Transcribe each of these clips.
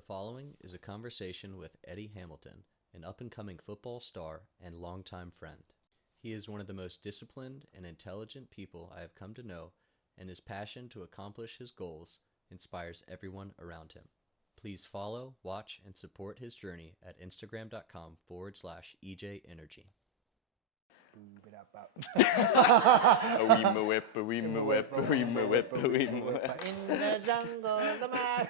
The following is a conversation with Eddie Hamilton, an up-and-coming football star and longtime friend. He is one of the most disciplined and intelligent people I have come to know, and his passion to accomplish his goals inspires everyone around him. Please follow, watch, and support his journey at instagram.com/EJEnergy. A wee ma whip, a wee ma whip, a wee ma whip, a wee ma whip. In the jungle, the man.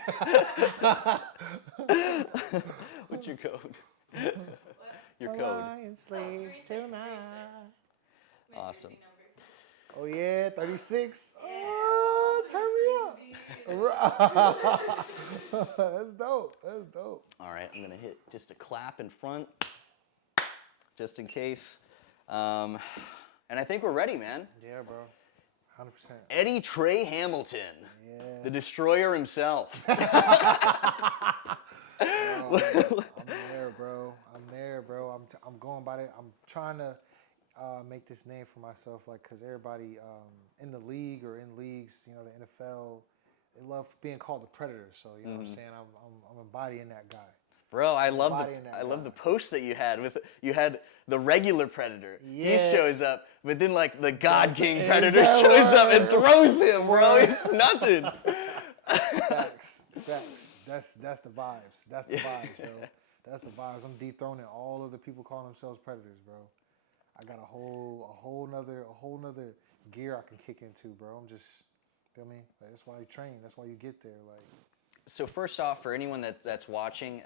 What's your code? Your The code. lion sleeps tonight. Awesome. Oh yeah, 36. Oh, turn me up. That's dope. That's dope. All right, I'm gonna hit just a clap in front, just in case. And I think we're ready, man. Yeah, bro. 100%. Eddie Trey Hamilton, Yeah. the destroyer himself. I'm there, bro. I'm there, bro. I'm going by it. I'm trying to make this name for myself, like, cause everybody in the league or in leagues, you know, the NFL, they love being called the Predator. So you know what I'm saying. I'm embodying that guy. Bro, I love the post that you had the regular Predator. Yeah. He shows up, but then like the God King Predator shows up and throws him, bro. It's nothing. Facts. That's the vibes. That's the vibes, bro. That's the vibes. I'm dethroning all of the people calling themselves Predators, bro. I got a whole nother gear I can kick into, bro. I'm just, feel me? Like, that's why you train. That's why you get there. Like. So first off, for anyone that's watching,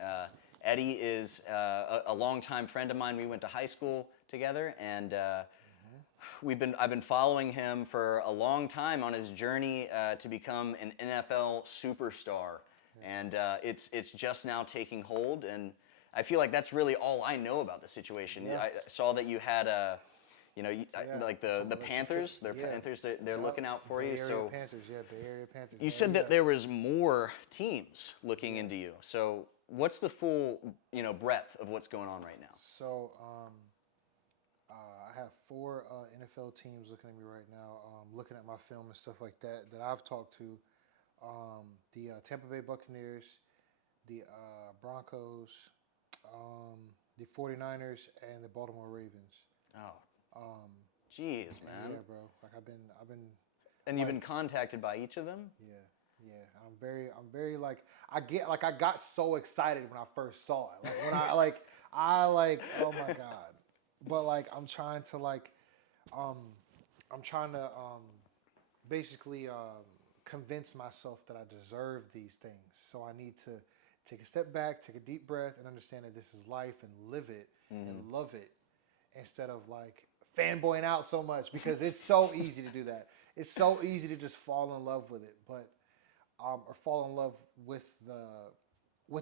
Eddie is a longtime friend of mine. We went to high school together, and I've been following him for a long time on his journey to become an NFL superstar, and it's just now taking hold. And I feel like that's really all I know about the situation. Yeah. I saw that you had like the Panthers. Panthers. They're looking out for you. Bay Area So Panthers, yeah, Bay Area Panthers. you said that there was more teams looking into you. So what's the full breadth of what's going on right now? So I have 4 NFL teams looking at me right now, looking at my film and stuff like that I've talked to. The Tampa Bay Buccaneers, the Broncos, the 49ers, and the Baltimore Ravens. Oh, jeez, man. Yeah, bro. Like I've been. And you've been contacted by each of them? Yeah. I'm very like I got so excited when I first saw it. Like when I oh my God. But like I'm trying to basically convince myself that I deserve these things. So I need to take a step back, take a deep breath, and understand that this is life and live it and love it instead of like fanboying out so much, because it's so easy to do that. It's so easy to just fall in love with it, but or fall in love with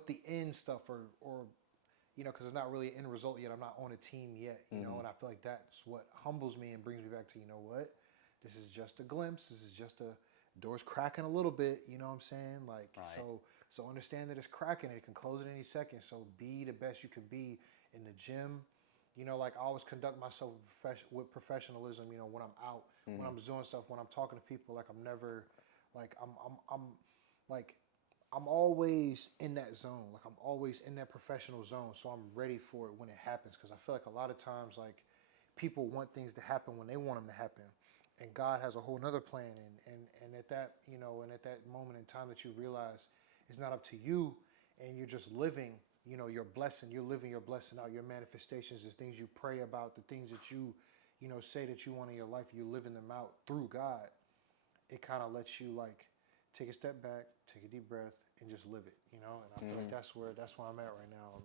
the end stuff, or because it's not really an end result yet. I'm not on a team yet, and I feel like that's what humbles me and brings me back to, you know what, this is just a glimpse. This is just a door's cracking a little bit. You know what I'm saying? Like Right. So understand that it's cracking. It can close at any second. So be the best you can be in the gym. Like I always conduct myself with professionalism. When I'm out, when I'm doing stuff, when I'm talking to people, like I'm never, like I'm always in that zone. Like I'm always in that professional zone. So I'm ready for it when it happens. Because I feel like a lot of times, like people want things to happen when they want them to happen, and God has a whole nother plan. And at that, and at that moment in time that you realize it's not up to you, and you're just living. Your blessing, you're living your blessing out, your manifestations, the things you pray about, the things that you say that you want in your life, you're living them out through God. It kind of lets you like take a step back, take a deep breath, and just live it, And I feel like that's where I'm at right now.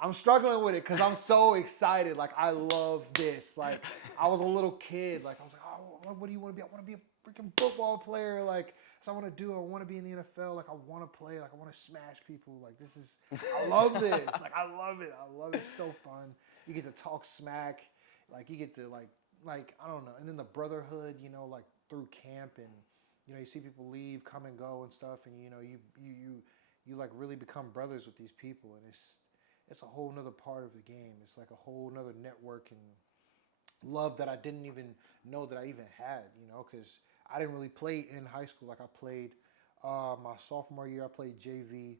I'm struggling with it because I'm so excited. Like I love this. Like I was a little kid. Like I was like, oh, what do you want to be? I want to be a freaking football player. Like that's what I want to do. I want to be in the NFL. Like I want to play. Like I want to smash people. Like this is. I love this. Like I love it. I love it. It's so fun. You get to talk smack. Like you get to like I don't know. And then the brotherhood. Like through camp, and you see people leave, come and go and stuff, and you like really become brothers with these people, and it's a whole nother part of the game. It's like a whole nother network and love that I didn't even know that I even had, because I didn't really play in high school. Like I played My sophomore year, I played JV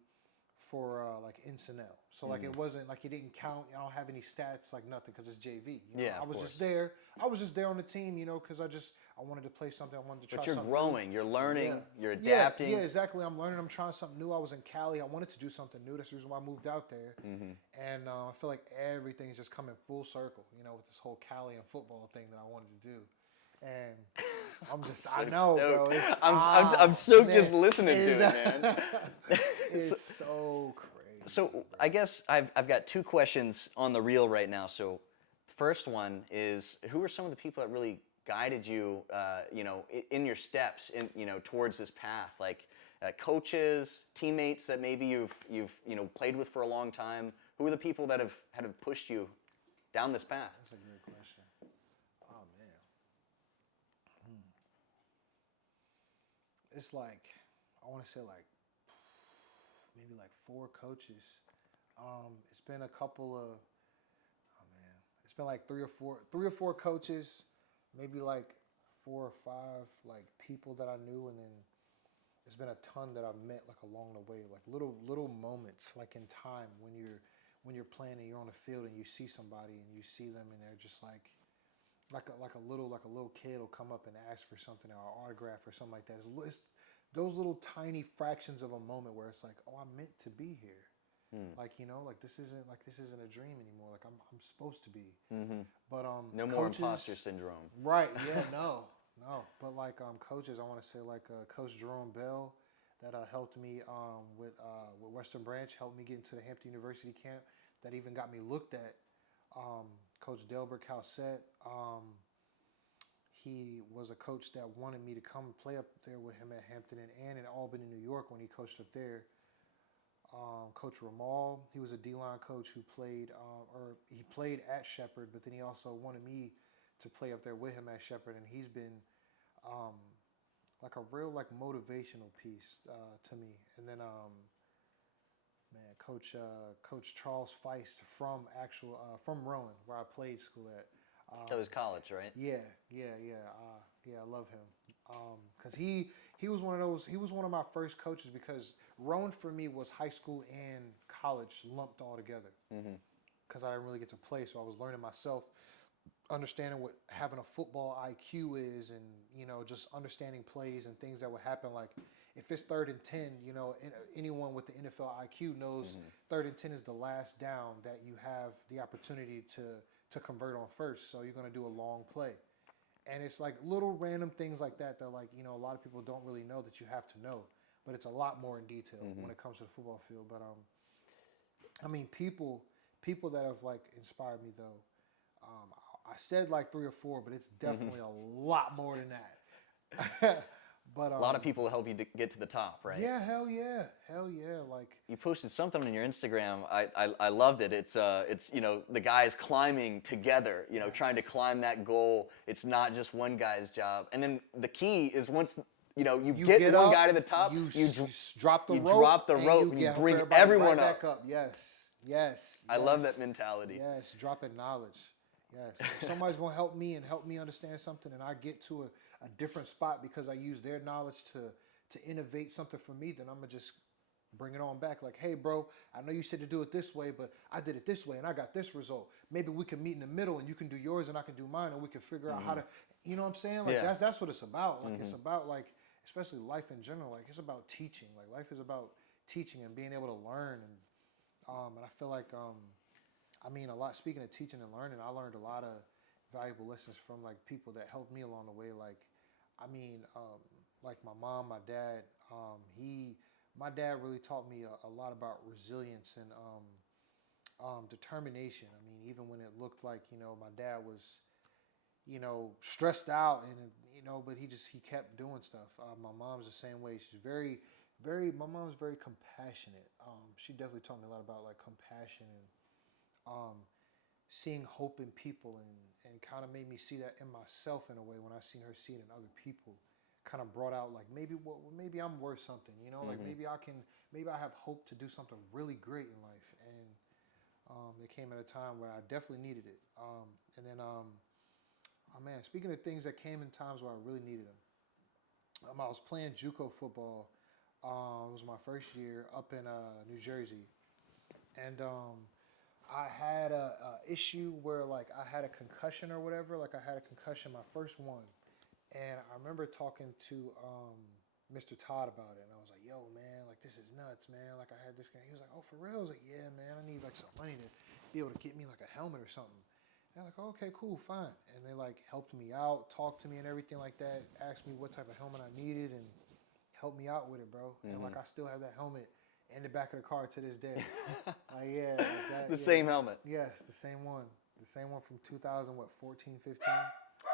for like Encinel. So like it wasn't like it didn't count. I don't have any stats, like nothing, because it's JV. You know? Yeah, I of was course. just there. I was just there on the team, you know, because I wanted to play something. I wanted to try But you're something growing, you're learning, Yeah. you're Yeah, adapting. yeah, exactly. I'm learning. I'm trying something new. I was in Cali. I wanted to do something new. That's the reason why I moved out there. And I feel like everything's just coming full circle, you know, with this whole Cali and football thing that I wanted to do. And I'm just, I So know, stoked. bro. It's, I'm stoked man, just listening to it, man. It's so crazy. So I guess I've got two questions on the reel right now. So first one is, who are some of the people that really guided you, you know, in your steps, you know, towards this path? Like coaches, teammates that maybe you've you know played with for a long time. Who are the people that have pushed you down this path? That's a great question. Oh man, it's like I want to say like maybe like 4 coaches. It's been a couple of oh man, it's been like 3 or 4 coaches, maybe like 4 or 5 like people that I knew, and then there's been a ton that I've met like along the way, like little moments like in time when you're playing and you're on the field and you see somebody and you see them and they're just like a little kid will come up and ask for something or an autograph or something like that. It's those little tiny fractions of a moment where it's like, oh, I'm meant to be here. Like, you know, like this isn't a dream anymore. Like I'm supposed to be. But No more coaches, imposter syndrome. right? Yeah, no. But like coaches, I want to say like Coach Jerome Bell that helped me with Western Branch, helped me get into the Hampton University camp. That even got me looked at. Coach Delbert Calcett, he was a coach that wanted me to come play up there with him at Hampton and in Albany, New York when he coached up there. Coach Ramal, he was a D-line coach who played, or he played at Shepherd, but then he also wanted me to play up there with him at Shepherd, and he's been like a real like motivational piece to me. And then man, Coach Charles Feist from Rowan, where I played school at. That was college, right? Yeah. I love him because he was one of those. He was one of my first coaches because Rowan for me was high school and college lumped all together. Because I didn't really get to play, so I was learning myself, understanding what having a football IQ is, and you know just understanding plays and things that would happen. Like if it's 3rd and 10, you know anyone with the NFL IQ knows 3rd and 10 is the last down that you have the opportunity to convert on first. So you're going to do a long play. And it's like little random things like that like, you know, a lot of people don't really know that you have to know, but it's a lot more in detail when it comes to the football field. But I mean, people that have like inspired me though, I said like 3 or 4, but it's definitely a lot more than that. But A lot of people help you to get to the top, right? yeah, hell yeah. Like You posted something on your Instagram. I loved it. It's you know the guys climbing together. You know, trying to climb that goal. It's not just one guy's job. And then the key is once you know you get one up, guy to the top, you you drop the you rope, drop the rope and you help bring everybody everyone right up. back up. Yes. I love that mentality. Yes, dropping knowledge. Yes, if somebody's gonna help me and help me understand something, and I get to a different spot because I use their knowledge to innovate something for me, then I'm gonna just bring it on back. Like, hey, bro, I know you said to do it this way, but I did it this way and I got this result. Maybe we can meet in the middle, and you can do yours and I can do mine, and we can figure out how to, you know what I'm saying? Like Yeah. that's what it's about. Like it's about like, especially life in general. Like it's about teaching. Like life is about teaching and being able to learn. And I feel like I mean, a lot. Speaking of teaching and learning, I learned a lot of valuable lessons from like people that helped me along the way. Like, I mean, like my mom, my dad. My dad really taught me a lot about resilience and determination. I mean, even when it looked like my dad was stressed out and but he kept doing stuff. My mom's the same way. She's my mom's very compassionate. She definitely taught me a lot about like compassion and seeing hope in people and kind of made me see that in myself in a way when I seen her see it in other people. Kind of brought out like maybe I'm worth something, like maybe I have hope to do something really great in life. And it came at a time where I definitely needed it. And then oh man, speaking of things that came in times where I really needed them, I was playing JUCO football It was my first year up in New Jersey, and I had a issue where like I had a concussion or whatever. Like I had a concussion, my first one, and I remember talking to Mr. Todd about it, and I was like, "Yo, man, like this is nuts, man. Like I had this guy." He was like, "Oh, for real?" I was like, "Yeah, man. I need like some money to be able to get me like a helmet or something." And they're like, oh, "Okay, cool, fine." And they like helped me out, talked to me and everything like that. Asked me what type of helmet I needed and helped me out with it, bro. And like I still have that helmet in the back of the car to this day. Like yeah, like that, The yeah. same helmet. Yes, the same one. The same one from 2014, 15.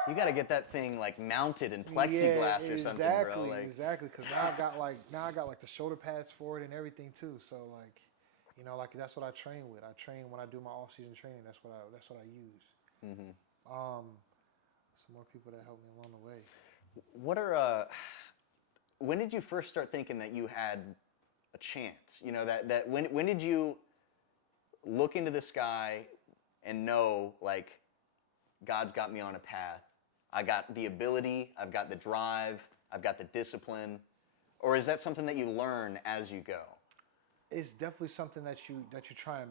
You got to get that thing like mounted in plexiglass or something, bro. Like, Exactly. Because now I got like the shoulder pads for it and everything too. So like, you know, like that's what I train with. I train when I do my off season training. That's what I use. Some more people that helped me along the way. what are when did you first start thinking that you had a chance? You know, that when did you look into the sky and know like God's got me on a path? I got the ability, I've got the drive, I've got the discipline, or is that something that you learn as you go? It's definitely something that you try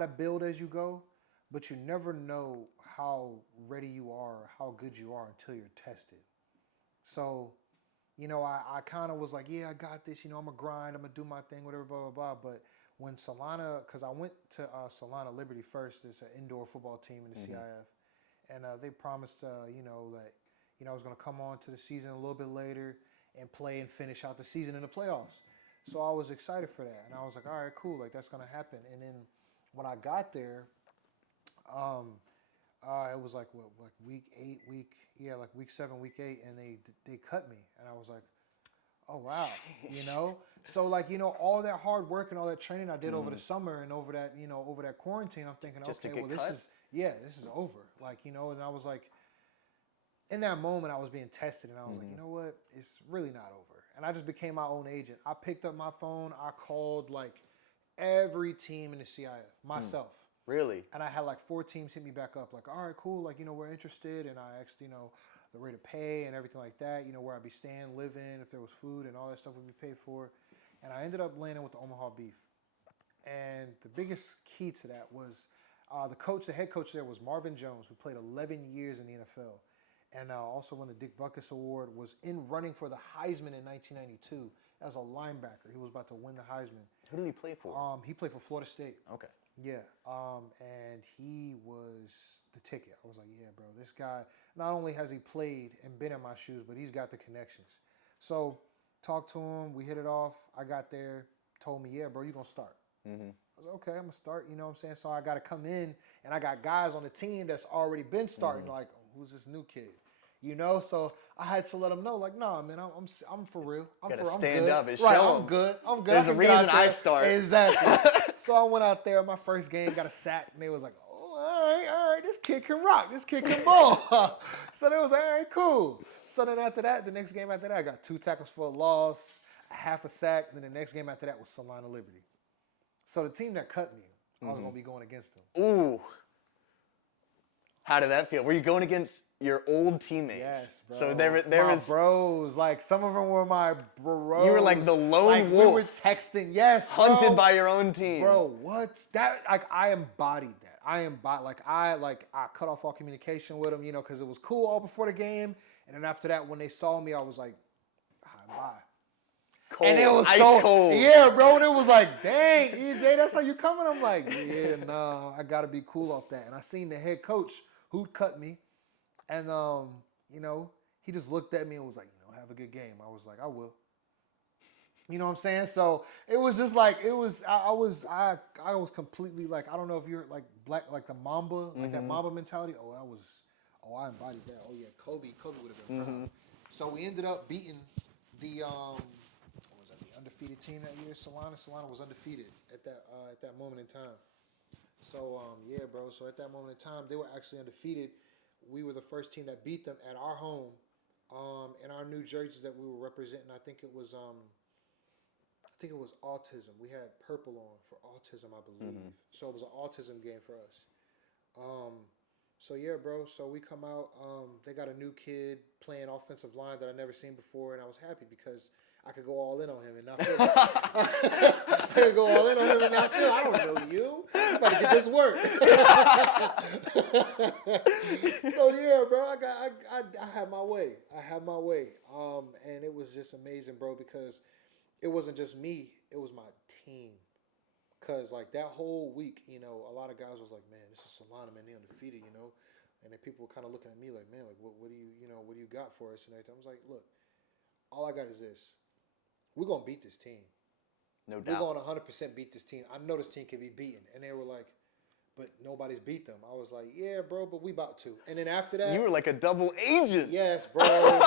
to build as you go, but you never know how ready you are, how good you are until you're tested. So, you know, I kind of was like, yeah, I got this. You know, I'm gonna grind, I'm gonna do my thing, whatever, blah blah blah. But when Solana, because I went to Solana Liberty first, it's an indoor football team in the CIF, and they promised, you know, that I was gonna come on to the season a little bit later and play and finish out the season in the playoffs. So I was excited for that, and I was like, all right, cool, like that's gonna happen. And then when I got there, it was like what, like like week 7, week 8, and they cut me, and I was like, oh wow, you know. So like all that hard work and all that training I did over the summer and over that quarantine, I'm thinking, Just to okay, get well cut? this is over, like and I was like, in that moment I was being tested, and I was like, you know what, it's really not over, and I just became my own agent. I picked up my phone, I called like every team in the CIF myself. Really? And I had like 4 teams hit me back up, like, all right, cool, like, we're interested. And I asked, the rate of pay and everything like that, where I'd be staying, living, if there was food and all that stuff would be paid for. And I ended up landing with the Omaha Beef. And the biggest key to that was the head coach there was Marvin Jones, who played 11 years in the NFL. And also won the Dick Butkus Award, was in running for the Heisman in 1992 as a linebacker. He was about to win the Heisman. Who did he play for? He played for Florida State. Okay. Yeah, and he was the ticket. I was like, yeah, bro, this guy, not only has he played and been in my shoes, but he's got the connections. So talked to him, we hit it off. I got there, told me, yeah, bro, you're going to start. I was like, okay, I'm going to start, you know what I'm saying? So I got to come in, and I got guys on the team that's already been starting, like, who's this new kid? So I had to let them know, like, nah, man, I'm for real. I'm stand good. up and right, show I'm 'em. good. I'm good. There's I a can get out reason I there. start. Exactly. So I went out there, my first game, got a sack, and they was like, oh, all right, this kid can rock. This kid can ball. So they was like, all right, cool. So then after that, the next game after that, I got 2 tackles for a loss, a half a sack. Then the next game after that was Solana Liberty. So the team that cut me, I was going to be going against them. Ooh. How did that feel? Were you going against your old teammates? Yes, bro. So there my was bros. Like some of them were my bros. You were like the lone wolf. We were texting. Yes, hunted bro. by your own team. Bro, what? That like I embodied that. I cut off all communication with them, because it was cool all before the game, and then after that, when they saw me, I was like, hi, bye. Cold, And it was ice so cold. Yeah, bro. And it was like, dang, EJ, that's how you coming? I'm like, yeah, no, I gotta be cool off that. And I seen the head coach who cut me, and he just looked at me and was like, have a good game. I was like, I will. You know what I'm saying? So it was just like I was completely like, I don't know if you're like black, like the Mamba, like that Mamba mentality. I embodied that. Oh yeah, Kobe would have been proud. So we ended up beating the what was that, the undefeated team that year. Solana was undefeated at that moment in time. So yeah, bro. So at that moment in time, they were actually undefeated. We were the first team that beat them at our home, in our new jerseys that we were representing. I think it was autism. We had purple on for autism, I believe. So it was an autism game for us. So yeah, bro. So we come out. They got a new kid playing offensive line that I never seen before, and I was happy because I could go all in on him and not feel. I could go all in on him and not feel. I don't know you. I'm about to get this work. So yeah, bro, I had my way. I had my way. And it was just amazing, bro, because it wasn't just me. It was my team. Cause like that whole week, you know, a lot of guys was like, man, this is Solana, man, they undefeated, you know. And then people were kind of looking at me like, man, like, what do you, what do you got for us and everything? I was like, look, all I got is this. We're gonna beat this team. No We're doubt. going to 100% beat this team. I know this team can be beaten. And they were like, but nobody's beat them. I was like, yeah, bro, but we about to. And then after that, You were like a double agent. yes, bro.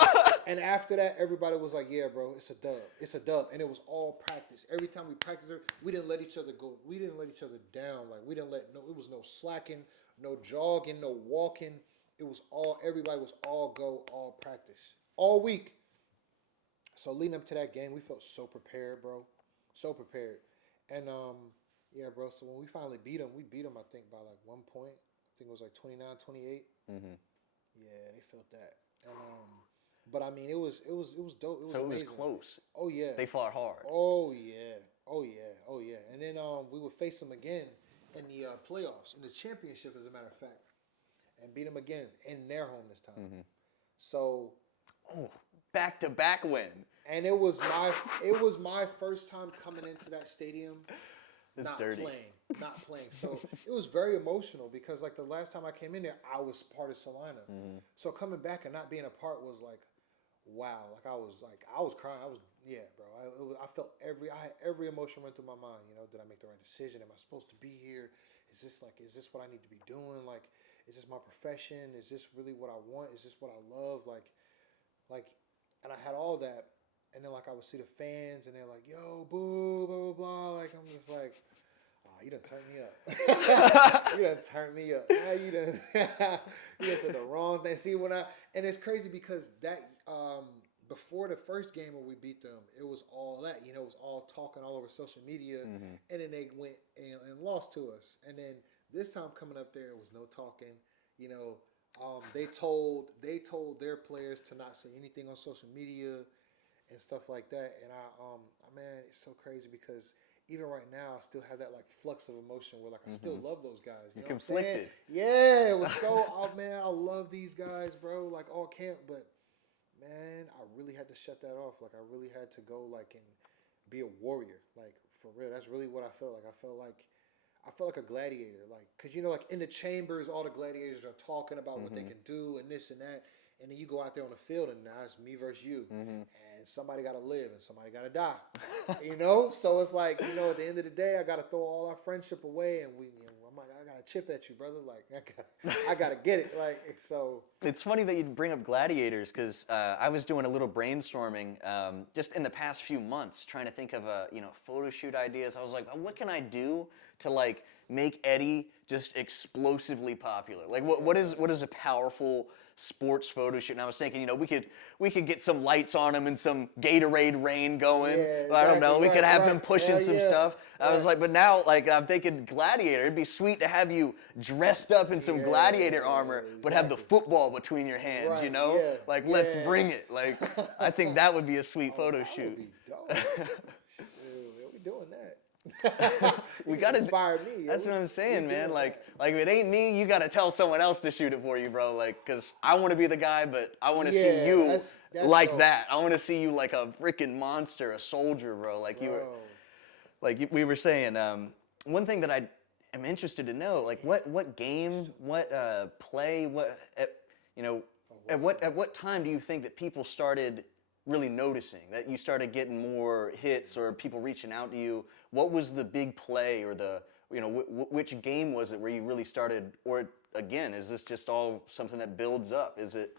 And after that, everybody was like, yeah, bro, it's a dub. It's a dub. And it was all practice. Every time we practiced, we didn't let each other go. We didn't let each other down. Like, we didn't let, no, it was no slacking, no jogging, no walking. It was all, everybody was all go, all practice. All week. So leading up to that game, we felt so prepared, bro. So prepared. And, yeah, bro, so when we finally beat them, I think, by like 1 point. I think it was like 29-28. Mm-hmm. Yeah, they felt that. And, but I mean, it was dope. It was So it was amazing. close. Oh yeah. They fought hard. Oh yeah. Oh yeah. Oh yeah. And then we would face them again in the playoffs, in the championship, as a matter of fact, and beat them again in their home this time. Mm-hmm. So. Oh, back-to-back win. And it was my first time coming into that stadium. It's not dirty. not playing. So it was very emotional because like the last time I came in there, I was part of Salina. Mm-hmm. So coming back and not being a part was like, wow. Like I was crying. Yeah, bro. I felt I had every emotion run through my mind. You know, did I make the right decision? Am I supposed to be here? Is this what I need to be doing? Like, is this my profession? Is this really what I want? Is this what I love? Like, and I had all that. And then, like, I would see the fans, and they're like, yo, boo, blah, blah, blah. Like, I'm just like, oh, you done turned me up. You done turned me up. Now you done said the wrong thing. See, and it's crazy because that, before the first game when we beat them, it was all that, it was all talking all over social media. Mm-hmm. And then they went and lost to us. And then this time coming up there, it was no talking, they told their players to not say anything on social media and stuff like that. And man, it's so crazy because even right now, I still have that like flux of emotion where like I still love those guys. You know conflicted. Yeah, it was so. Oh man, I love these guys, bro. Like all camp, but man, I really had to shut that off. Like I really had to go like and be a warrior. Like for real, that's really what I felt like. I felt like a gladiator. Like, cause like in the chambers, all the gladiators are talking about what they can do and this and that. And then you go out there on the field, and now it's me versus you. Mm-hmm. And somebody got to live, and somebody got to die. So it's like, at the end of the day, I got to throw all our friendship away, and I'm like, I got to chip at you, brother. Like, I got to get it. Like, so. It's funny that you bring up gladiators because I was doing a little brainstorming just in the past few months, trying to think of photo shoot ideas. I was like, what can I do to like make Eddie just explosively popular? Like, what is a powerful sports photo shoot? And I was thinking, we could get some lights on him and some Gatorade rain going. Yeah, I don't know. exactly. We could have him Right. pushing Hell some yeah. stuff. I was like, but now, like, I'm thinking Gladiator. It'd be sweet to have you dressed up in some Gladiator armar, but have the football between your hands. Right, Yeah. Like, let's yeah. bring it. Like, I think that would be a sweet photo That shoot. would be dope. Shoot, we doing that. We You gotta inspired me. That's what I'm saying, we man. doing Like that. if it ain't me, you gotta tell someone else to shoot it for you, bro. Like, cause I want to be the guy, but I want to see Yeah, you that's like dope. that. I want to see you like a freaking monster, a soldier, bro. Like you were, Bro. like we were saying. One thing that I am interested to know, like what game, what play, at what time do you think that people started really noticing, that you started getting more hits or people reaching out to you? What was the big play or the, which game was it where you really started, or again, is this just all something that builds up? Is it?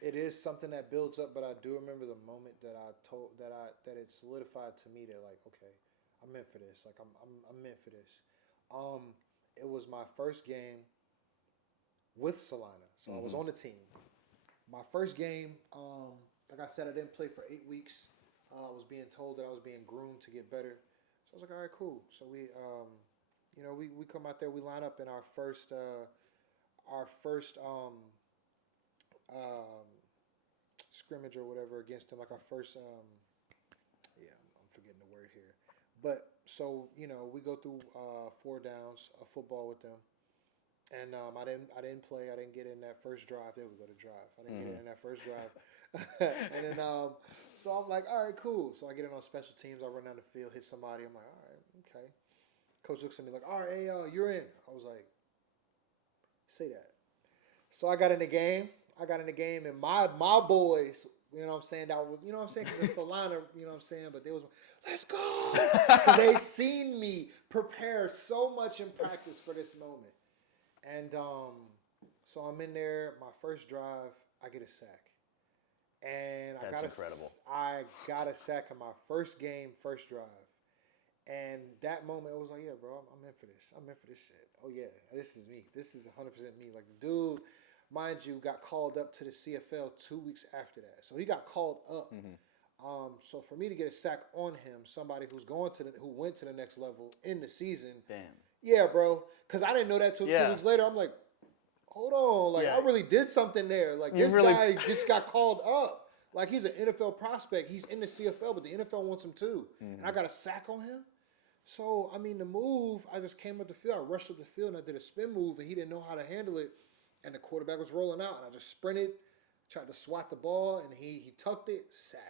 It is something that builds up, but I do remember the moment that that it solidified to me that like, okay, I'm meant for this. Like I'm meant for this. It was my first game with Salina, so I was on the team. My first game, like I said, I didn't play for 8 weeks. I was being told that I was being groomed to get better. So I was like, all right, cool. So we come out there, we line up in our first scrimmage or whatever against them, like our first word here. But so we go through 4 downs of football with them, and I didn't play. I didn't get in that first drive. There we go to drive. I didn't get in that first drive, and then so I'm like, all right, cool. So I get in on special teams. I run down the field, hit somebody. I'm like, all right, okay. Coach looks at me like, all right, hey, you're in. I was like, say that. So I got in the game. And my boys, you know what I'm saying? That was, you know what I'm saying? Because it's Solana, you know what I'm saying? But they was, let's go. Because they seen me prepare so much in practice for this moment. And so I'm in there. My first drive, I get a sack. And That's incredible. I got a sack in my first game, first drive. And that moment, it was like, yeah, bro, I'm in for this. I'm in for this shit. Oh, yeah, this is me. This is 100% me. Like, the dude, mind you, got called up to the CFL 2 weeks after that. So he got called up. So for me to get a sack on him, somebody who went to the next level in the season. Damn. Yeah, bro. Because I didn't know that till 2 weeks later. I'm like, hold on. Like, I really did something there. Like, this guy just got called up. Like, he's an NFL prospect. He's in the CFL, but the NFL wants him too. And I got a sack on him. So, I mean, the move, I just came up the field. I rushed up the field, and I did a spin move, and he didn't know how to handle it. And the quarterback was rolling out, and I just sprinted, tried to swat the ball, and he tucked it, sack.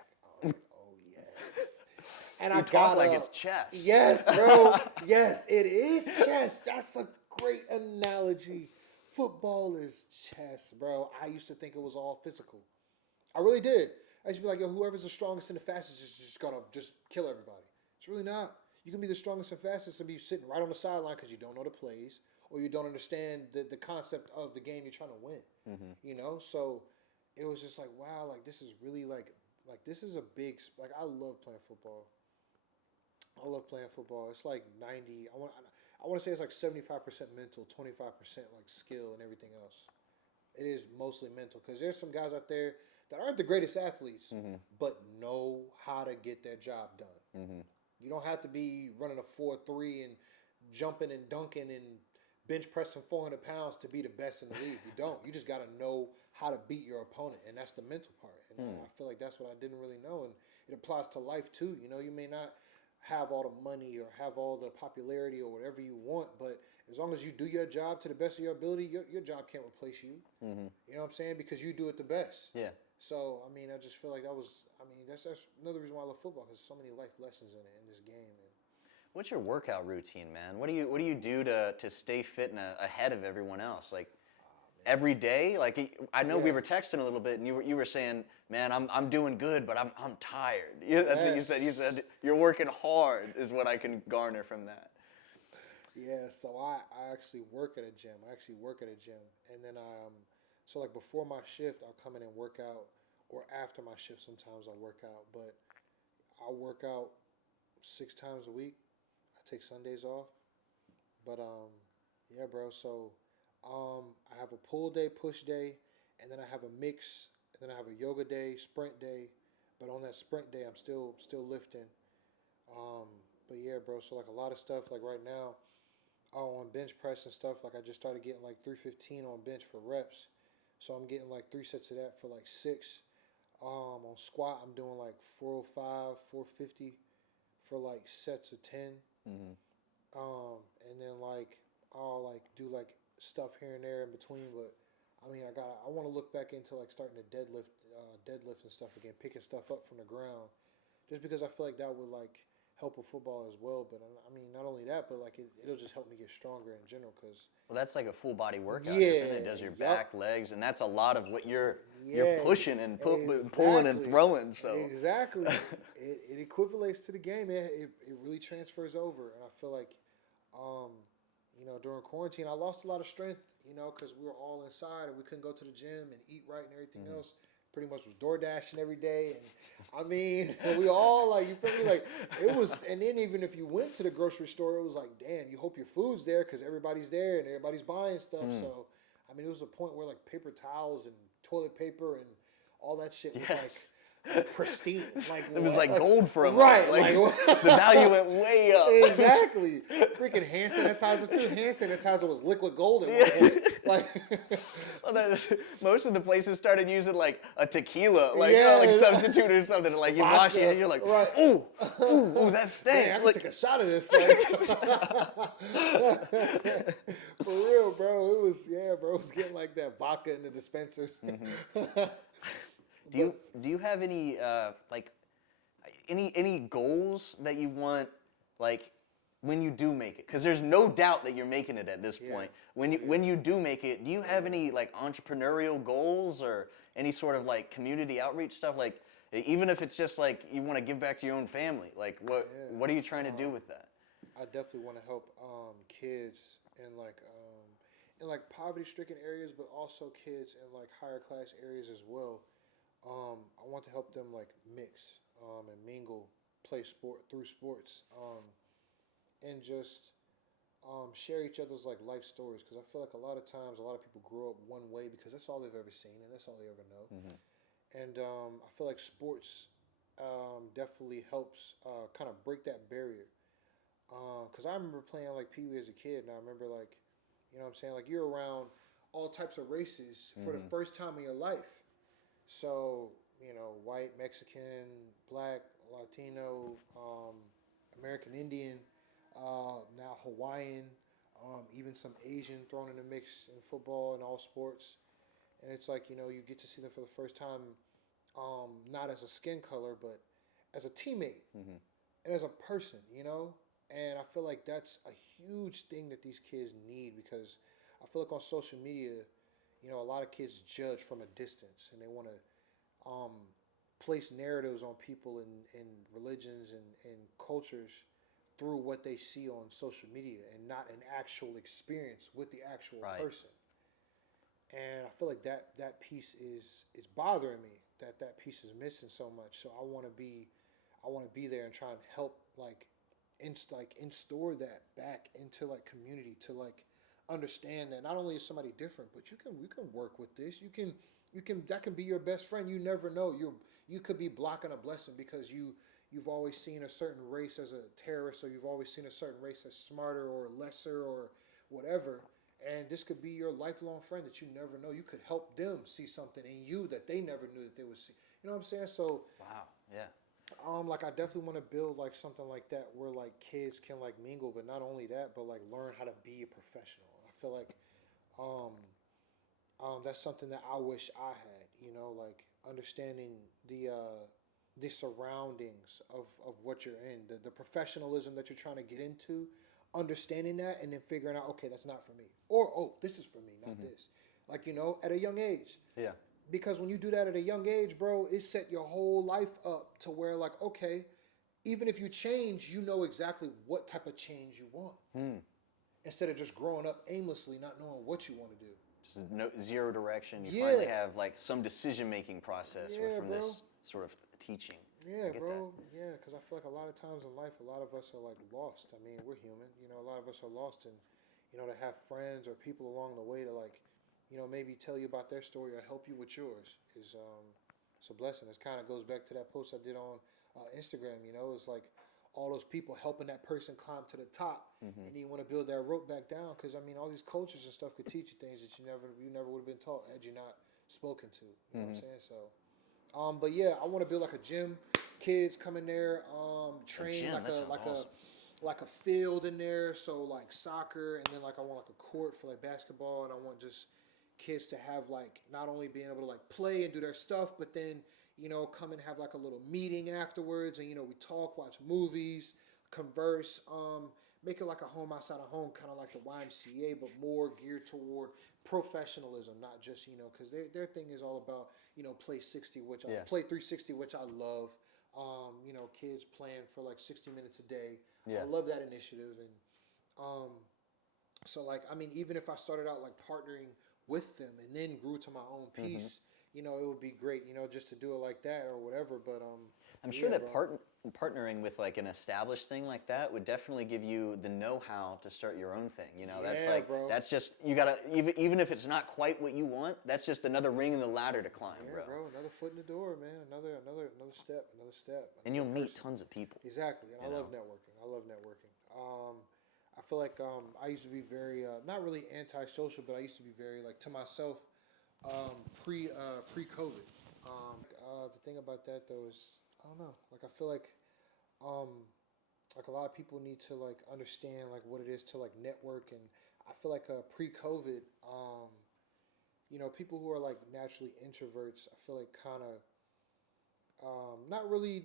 I was like, oh, yes. And I got like it's chess. Yes, bro. Yes, it is chess. That's a great analogy. Football is chess, bro. I used to think it was all physical. I really did. I used to be like, yo, whoever's the strongest and the fastest is just going to just kill everybody. It's really not. You can be the strongest and fastest and be sitting right on the sideline because you don't know the plays or you don't understand the concept of the game you're trying to win. You know? So it was just like, wow, like this is really like this is a big, like I love playing football. I love playing football. It's like 90, I want to say it's like 75% mental, 25% like skill and everything else. It is mostly mental because there's some guys out there that aren't the greatest athletes, but know how to get their job done. You don't have to be running a 4.3 and jumping and dunking and bench pressing 400 pounds to be the best in the league. You don't. You just got to know how to beat your opponent, and that's the mental part. And I feel like that's what I didn't really know, and it applies to life too. You know, you may not have all the money or have all the popularity or whatever you want, but as long as you do your job to the best of your ability, your job can't replace you. You know what I'm saying? Because you do it the best. Yeah. So, I mean, I just feel like that's another reason why I love football because there's so many life lessons in this game. And what's your workout routine, man? What do you do to stay fit and ahead of everyone else? Like every day? Like I know we were texting a little bit, and you were saying, man, I'm doing good, but I'm tired. That's what you said. You said you're working hard is what I can garner from that. Yeah, so I actually work at a gym. And then so like before my shift, I'll come in and work out, or after my shift sometimes I'll work out. But I'll work out 6 times a week. I take Sundays off. But yeah, bro. So I have a pull day, push day, and then I have a mix, and then I have a yoga day, sprint day. But on that sprint day, I'm still lifting. But yeah, bro. So like a lot of stuff, like right now, on bench press and stuff, like I just started getting like 315 on bench for reps. So I'm getting like 3 sets of that for like 6. On squat, I'm doing like 405, 450 for like sets of 10. And then like I'll like do like stuff here and there in between. But I mean, I want to look back into like starting to deadlift and stuff again, picking stuff up from the ground, just because I feel like that would like help with football as well. But I mean, not only that, but like it'll just help me get stronger in general. Well, that's like a full body workout, isn't it? It does your back, legs, and that's a lot of what you're pushing and pulling and throwing. So exactly, it equivalates to the game. It really transfers over, and I feel like, during quarantine, I lost a lot of strength, because we were all inside and we couldn't go to the gym and eat right and everything else. Pretty much was door dashing every day, and I mean, we all like, you feel me? Like it was, and then even if you went to the grocery store, it was like, damn, you hope your food's there because everybody's there and everybody's buying stuff. So, I mean, it was a point where like paper towels and toilet paper and all that shit was pristine. Like It was what? like gold for a Right, moment. like- Like, the value went way up. Exactly. Freaking hand sanitizer too. Hand sanitizer was liquid gold at one point. Like, Well, most of the places started using like a tequila, like Yeah. like substitute or something. Like you wash your Vodka, hands, you're like, right. ooh, ooh, that stank. man, I can Like, take a shot of this. Like. For real, bro. It was bro. It was getting like that vodka in the dispensers. do you have any like any goals that you want, like, when you do make it? Because there's no doubt that you're making it at this point. When you do make it, do you have any like entrepreneurial goals or any sort of like community outreach stuff? Like, even if it's just like you want to give back to your own family, like what are you trying to do with that? I definitely want to help kids in like poverty-stricken areas, but also kids in like higher class areas as well. I want to help them like mix and mingle, play sport through sports, and just share each other's like life stories. Because I feel like a lot of times, a lot of people grow up one way because that's all they've ever seen and that's all they ever know. And I feel like sports definitely helps kind of break that barrier. Because I remember playing like Pee Wee as a kid, and I remember like, you know what I'm saying? Like you're around all types of races for the first time in your life. So, you know, white, Mexican, black, Latino, American Indian, now Hawaiian, even some Asian thrown in the mix in football and all sports. And it's like, you know, you get to see them for the first time, not as a skin color, but as a teammate and as a person, you know? And I feel like that's a huge thing that these kids need, because I feel like on social media, you know, a lot of kids judge from a distance and they want to place narratives on people and religions and cultures through what they see on social media and not an actual experience with the actual person. And I feel like that piece is bothering me, that piece is missing so much. So I want to be there and try and help like install that back into like community, to like understand that not only is somebody different, but you can work with this. You can that can be your best friend. You never know. You could be blocking a blessing because you've always seen a certain race as a terrorist, or you've always seen a certain race as smarter or lesser or whatever. And this could be your lifelong friend that you never know. You could help them see something in you that they never knew that they would see. You know what I'm saying? So Wow, yeah. like I definitely want to build like something like that where like kids can like mingle, but not only that, but like learn how to be a professional. I feel like that's something that I wish I had. You know, like understanding the surroundings of what you're in, the professionalism that you're trying to get into, understanding that, and then figuring out, okay, that's not for me, or oh, this is for me, not this. Like, you know, at a young age. Yeah. Because when you do that at a young age, bro, it set your whole life up to where, like, okay, even if you change, you know exactly what type of change you want. Instead of just growing up aimlessly, not knowing what you want to do. Just zero direction. You Yeah. finally have like some decision-making process Yeah, from bro. this sort of teaching. Yeah, I get bro. Yeah, because I feel like a lot of times in life, a lot of us are like lost. I mean, we're human. You know, a lot of us are lost, and you know, to have friends or people along the way to like, you know, maybe tell you about their story or help you with yours is it's a blessing. It kind of goes back to that post I did on Instagram. You know, it's like all those people helping that person climb to the top, and you want to build that rope back down. Because I mean, all these coaches and stuff could teach you things that you never would have been taught had you not spoken to. You know what I'm saying? So. But yeah, I want to build like a gym. Kids come in there, train gym, that sounds awesome. like a field in there. So like soccer, and then like I want like a court for like basketball, and I want just kids to have like not only being able to like play and do their stuff, but then you know come and have like a little meeting afterwards, and you know we talk, watch movies, converse. Make it like a home outside of home, kind of like the YMCA, but more geared toward professionalism, not just, you know, because their thing is all about, you know, play 60, which I play 360, which I love. You know, kids playing for like 60 minutes a day. Yeah. I love that initiative. And so like, I mean, even if I started out like partnering with them and then grew to my own piece, it would be great, just to do it like that or whatever. But I'm sure yeah, that bro. partnering with like an established thing like that would definitely give you the know-how to start your own thing. That's Yeah, like bro. that's just you gotta even if it's not quite what you want, that's just another ring in the ladder to climb, Yeah, bro. bro. Another foot in the door, man. Another step. Another step. And you'll Another meet person. tons of people. Exactly, and I You love know. networking. I love networking. I feel like I used to be very not really antisocial, but I used to be very like to myself pre COVID. The thing about that though is I don't know. Like I feel um, like a lot of people need to like understand like what it is to like network, and I feel like pre COVID, people who are like naturally introverts, I feel like kind of not really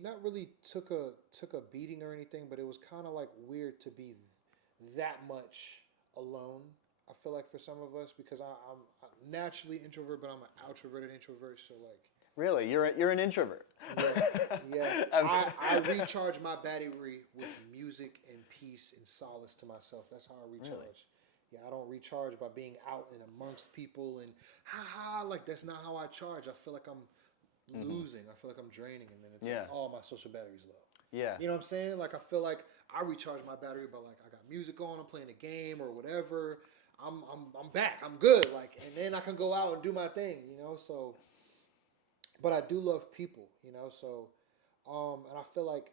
took a beating or anything, but it was kind of like weird to be that much alone. I feel like for some of us because I'm naturally introvert, but I'm an outroverted introvert. So like, Really, you're an introvert. yeah, yeah. I'm- I recharge my battery with music and peace and solace to myself. That's how I recharge. Really? Yeah, I don't recharge by being out and amongst people and ha ha. Like that's not how I charge. I feel like I'm losing. I feel like I'm draining, and then it's Yeah. like, oh, my social battery's low. Yeah. You know what I'm saying? Like I feel like I recharge my battery, but like I got music on, I'm playing a game or whatever. I'm back. I'm good. Like, and then I can go out and do my thing. So, but I do love people. So, and I feel like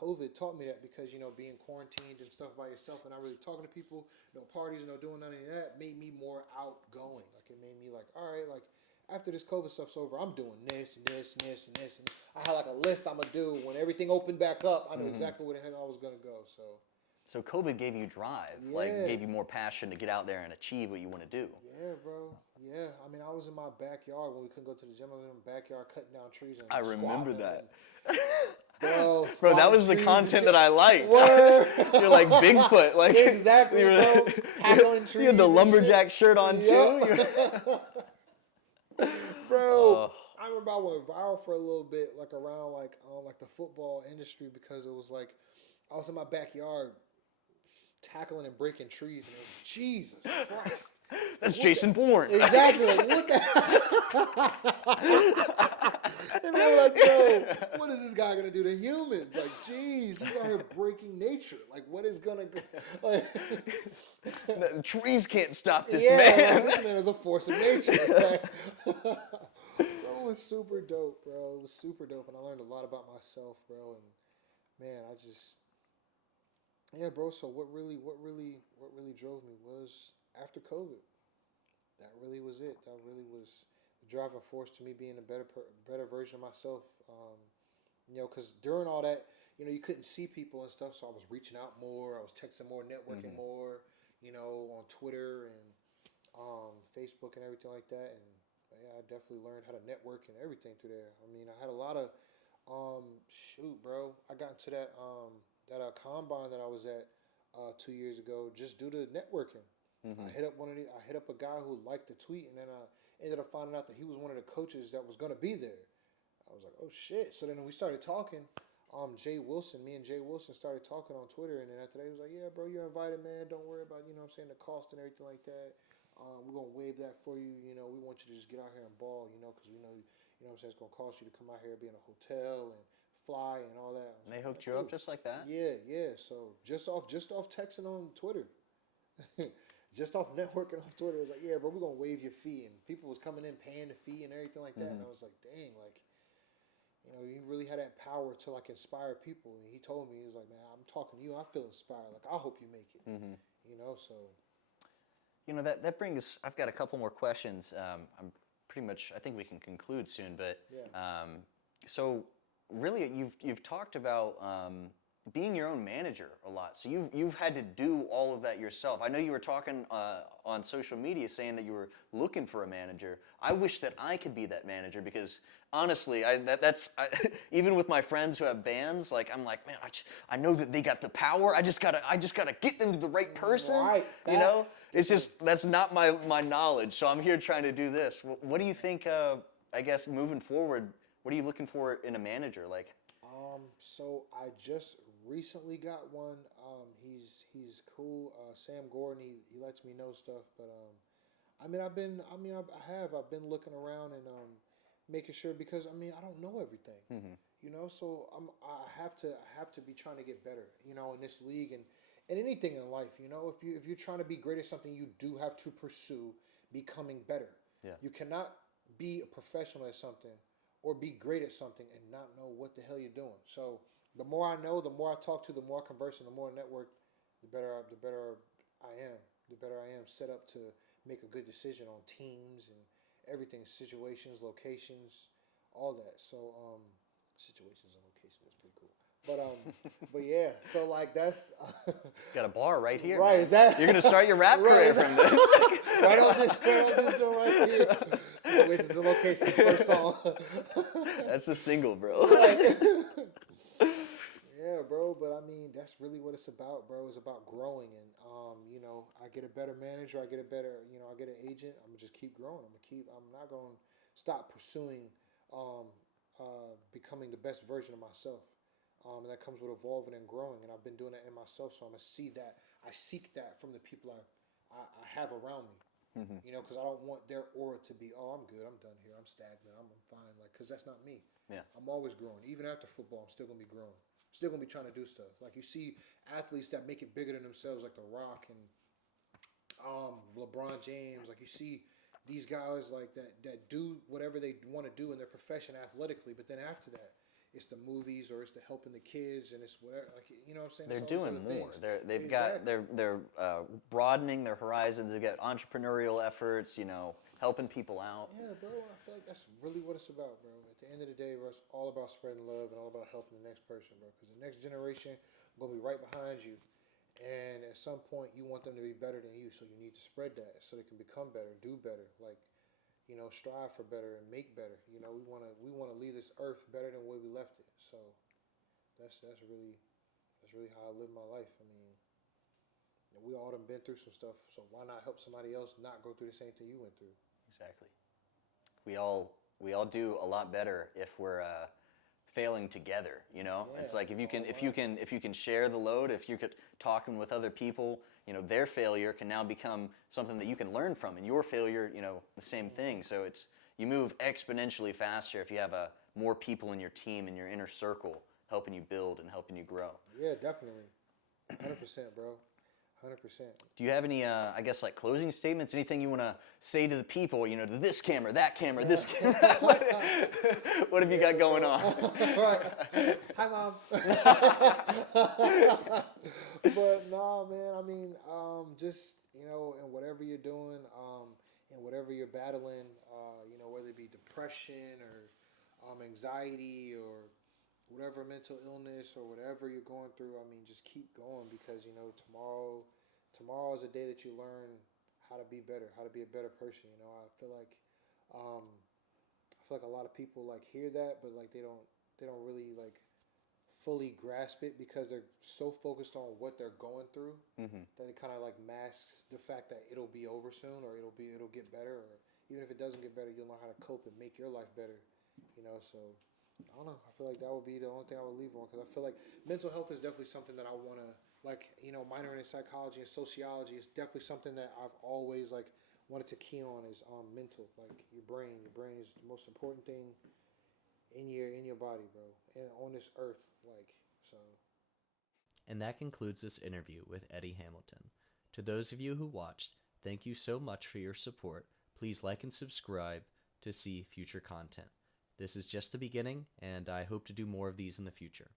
COVID taught me that because being quarantined and stuff by yourself and not really talking to people, no parties, no doing none of that, made me more outgoing. Like it made me like, all right, like after this COVID stuff's over, I'm doing this and this and this and this, and I had like a list I'm gonna do when everything opened back up. I knew exactly where the hell I was gonna go. So COVID gave you drive, like Yeah. gave you more passion to get out there and achieve what you want to do. Yeah, bro. Yeah, I mean, I was in my backyard when we couldn't go to the gym. I was in my backyard cutting down trees and I remember squatting that. and- Bro, Bro, that squatting was the trees and content shit. that I liked. Word. You're like Bigfoot, like Exactly, you were- bro. Tackling You had trees the and lumberjack shit. shirt on too. Bro, I remember I went viral for a little bit, like around like the football industry because it was like I was in my backyard tackling and breaking trees, and it was Jesus Christ. That's Jason Bourne. Exactly. Like, what the And they were like, yo, what is this guy gonna do to humans? Like, jeez, he's out here breaking nature. Like, what is gonna go? Like, The trees can't stop this yeah, man. like, this man is a force of nature. Right? So it was super dope, bro. It was super dope, and I learned a lot about myself, bro. And man, yeah, bro. So what really drove me was after COVID. That really was it. That really was the driving force to me being a better version of myself. Because during all that, you couldn't see people and stuff, so I was reaching out more. I was texting more, networking more, on Twitter and Facebook and everything like that. And yeah, I definitely learned how to network and everything through there. I mean, I had a lot of bro. I got into that combine that I was at 2 years ago just due to networking. I hit up a guy who liked the tweet, and then I ended up finding out that he was one of the coaches that was going to be there. I was like, oh shit! So then we started talking. Me and Jay Wilson started talking on Twitter, and then after that, he was like, yeah, bro, you're invited, man. Don't worry about what I'm saying, the cost and everything like that. We're gonna waive that for you. We want you to just get out here and ball, because we know, what I'm saying, it's gonna cost you to come out here, be in a hotel and fly and all that. And they hooked you up just like that? Yeah. So just off texting on Twitter. Just off networking off Twitter, it was like, yeah, bro, we're gonna waive your fee, and people was coming in paying the fee and everything like that, and I was like, dang, like, you really had that power to like inspire people. And he told me, he was like, man, I'm talking to you, I feel inspired, like I hope you make it, So that brings. I've got a couple more questions. I'm pretty much. I think we can conclude soon, but Yeah. so really, you've talked about. Being your own manager a lot. So you've had to do all of that yourself. I know you were talking on social media saying that you were looking for a manager. I wish that I could be that manager because honestly, even with my friends who have bands, like I'm like, man, I know that they got the power. I just gotta get them to the right person. Right. It's just that's not my knowledge. So I'm here trying to do this. What do you think? I guess moving forward, what are you looking for in a manager? Like, so I just recently got one. He's cool. Sam Gordon. He lets me know stuff. But I've been looking around, and making sure, because I mean I don't know everything, Mm-hmm. you know. So I have to be trying to get better, you know, in this league and anything in life, you know. If you're trying to be great at something, you do have to pursue becoming better. Yeah. You cannot be a professional at something or be great at something and not know what the hell you're doing. So the more I know, the more I talk to, the more I converse, and the more I network, the better I am. The better I am set up to make a good decision on teams and everything, situations, locations, all that. So situations and locations, that's pretty cool. But yeah, so like that's Got a bar right here. right. Man. Is that You're gonna start your rap right, career is from that- this. right on this joint right here. Situations and locations, first song. That's the single, bro. Right. Yeah, bro, but I mean that's really what it's about, bro. It's about growing, and you know, I get a better manager, I get a better, you know, I get an agent. I'm gonna just keep growing. I'm not gonna stop pursuing becoming the best version of myself. And that comes with evolving and growing, and I've been doing that in myself. So I'm gonna see that. I seek that from the people I have around me. Mhm. You know, because I don't want their aura to be, oh, I'm good, I'm done here, I'm stagnant, I'm fine. Like, because that's not me. Yeah. I'm always growing. Even after football, I'm still gonna be growing. Still gonna be trying to do stuff. Like you see athletes that make it bigger than themselves, like The Rock and LeBron James. Like you see these guys like that do whatever they want to do in their profession athletically, but then after that, it's the movies or it's the helping the kids and it's whatever. Like you know what I'm saying? They're It's all these doing other more. things. They've got they're broadening their horizons. They've got entrepreneurial efforts. You know, helping people out. Yeah, bro. I feel like that's really what it's about, bro. At the end of the day, bro, it's all about spreading love and all about helping the next person, bro. Because the next generation gonna be right behind you, and at some point, you want them to be better than you. So you need to spread that so they can become better, do better, like you know, strive for better and make better. You know, we wanna leave this earth better than the way we left it. So that's really how I live my life. I mean, we all done been through some stuff, so why not help somebody else not go through the same thing you went through? Exactly. We all do a lot better if we're failing together. You know, Yeah, it's like if you all can share the load, if you could talking with other people, you know, their failure can now become something that you can learn from, and your failure, you know, the same thing. So it's you move exponentially faster if you have more people in your team in your inner circle helping you build and helping you grow. Yeah, definitely. 100%, bro. 100%. Do you have any, I guess, like closing statements? Anything you want to say to the people? You know, to this camera, that camera, this camera. What have you got going on? Right. Hi, Mom. But no, man. I mean, just you know, in whatever you're doing, and whatever you're battling, you know, whether it be depression or anxiety or whatever mental illness or whatever you're going through, I mean, just keep going because you know tomorrow is a day that you learn how to be better, how to be a better person. You know, I feel like a lot of people like hear that, but like they don't really like fully grasp it because they're so focused on what they're going through that it kind of like masks the fact that it'll be over soon or it'll get better, or even if it doesn't get better, you'll know how to cope and make your life better. You know, so I don't know. I feel like that would be the only thing I would leave on because I feel like mental health is definitely something that I want to like. You know, minoring in psychology and sociology is definitely something that I've always like wanted to key on is mental, like your brain. Your brain is the most important thing in your body, bro, and on this earth, like so. And that concludes this interview with Eddie Hamilton. To those of you who watched, thank you so much for your support. Please like and subscribe to see future content. This is just the beginning, and I hope to do more of these in the future.